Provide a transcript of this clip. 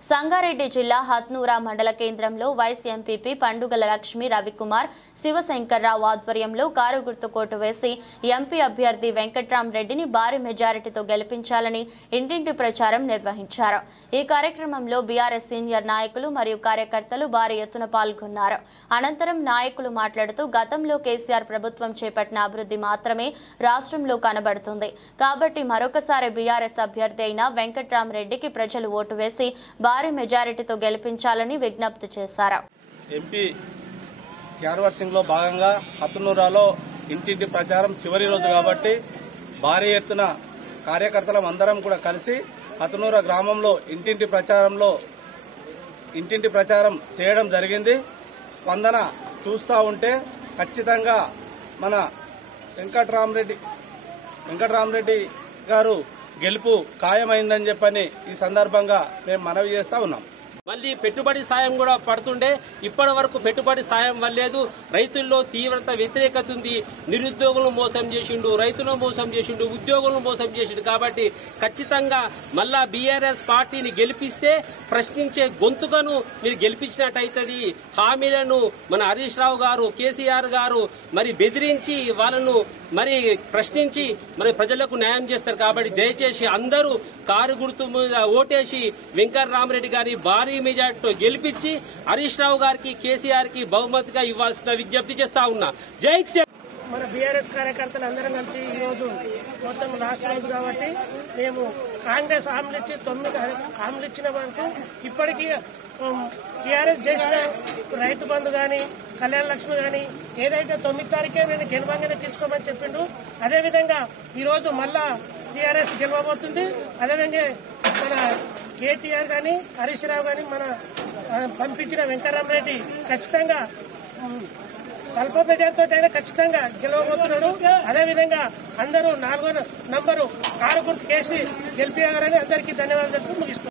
సంగారెడ్డి జిల్లా హత్నూరా మండల కేంద్రంలో వైస్ ఎంపీపీ పండుగల లక్ష్మి రవికుమార్ శివశంకర్రావు ఆధ్వర్యంలో కారు గుర్తు కోటు వేసి ఎంపీ అభ్యర్థి వెంకట్రామరెడ్డిని భారీ మెజారిటీతో గెలిపించాలని ఇంటింటి ప్రచారం నిర్వహించారు। ఈ కార్యక్రమంలో బీఆర్ఎస్ సీనియర్ నాయకులు మరియు కార్యకర్తలు భారీ ఎత్తున పాల్గొన్నారు। అనంతరం నాయకులు మాట్లాడుతూ గతంలో కేసీఆర్ ప్రభుత్వం చేపట్టిన అభివృద్ధి మాత్రమే రాష్ట్రంలో కనబడుతుంది కాబట్టి మరొకసారి బీఆర్ఎస్ అభ్యర్థి అయిన వెంకట్రామరెడ్డికి ప్రజలు ఓటు వేసి భారీ మెజారిటీతో గెలిపించాలని విజ్ఞప్తి చేశారు। ఎంపీ క్యాన్వాసింగ్ లో భాగంగా హత్నూరాలో ఇంటింటి ప్రచారం చివరి రోజు కాబట్టి భారీ ఎత్తున కార్యకర్తలం అందరం కూడా కలిసి హత్నూరా గ్రామంలో ఇంటింటి ప్రచారం చేయడం జరిగింది। స్పందన చూస్తూ ఉంటే ఖచ్చితంగా మన వెంకట్రామరెడ్డి గారు గెలుపు ఖాయమైందని చెప్పని ఈ సందర్భంగా మేము మనవి చేస్తా ఉన్నాం। మళ్ళీ పెట్టుబడి సాయం కూడా పడుతుండే, ఇప్పటి వరకు పెట్టుబడి సాయం వల్లేదు। రైతుల్లో తీవ్రత వ్యతిరేకత ఉంది। నిరుద్యోగులను మోసం చేసిండు, రైతులను మోసం చేసిండు, ఉద్యోగులను మోసం చేసిండు। కాబట్టి ఖచ్చితంగా మళ్ళా బీఆర్ఎస్ పార్టీని గెలిపిస్తే ప్రశ్నించే గొంతుకను మీరు గెలిపించినట్టయితది। హామీలను మన హరీష్ రావు గారు, కేసీఆర్ గారు మరి బెదిరించి వాళ్ళను మరి ప్రశ్నించి మరి ప్రజలకు న్యాయం చేస్తారు। కాబట్టి దయచేసి అందరూ కారు గుర్తు మీద ఓటేసి వెంకట్రామరెడ్డి గారి భారీ మెజార్టీతో గెలిపించి హరీష్ రావు గారికి, కేసీఆర్ కి బహుమతిగా ఇవ్వాల్సిన విజ్ఞప్తి చేస్తా ఉన్నా। జై మన బీఆర్ఎస్ కార్యకర్తలు అందరం కలిసి ఈ రోజు మొత్తం రాష్ట్ర రోజు కాబట్టి మేము కాంగ్రెస్ హామీలు ఇచ్చి 9 హామీలు ఇచ్చిన వరకు ఇప్పటికీ టీఆర్ఎస్ చేసిన రైతు బంధు కానీ, కళ్యాణ లక్ష్మి కానీ ఏదైతే 9 తారీఖే నేను గెలవంగానే తీసుకోమని చెప్పిండు, అదేవిధంగా ఈరోజు మళ్ళా టీఆర్ఎస్ గెలవబోతుంది। అదేవిధంగా మన కేటీఆర్ కానీ, హరీష్ రావు కానీ మన పంపించిన వెంకట్రామరెడ్డి ఖచ్చితంగా స్వల్ప మెజార్టీతో అయినా ఖచ్చితంగా గెలవబోతున్నాడు। అదేవిధంగా అందరూ 4వ నంబరు కారు గుర్తు కేసి గెలిపేయాలని అందరికీ ధన్యవాదాలు చెప్తూ ముగిస్తున్నాను।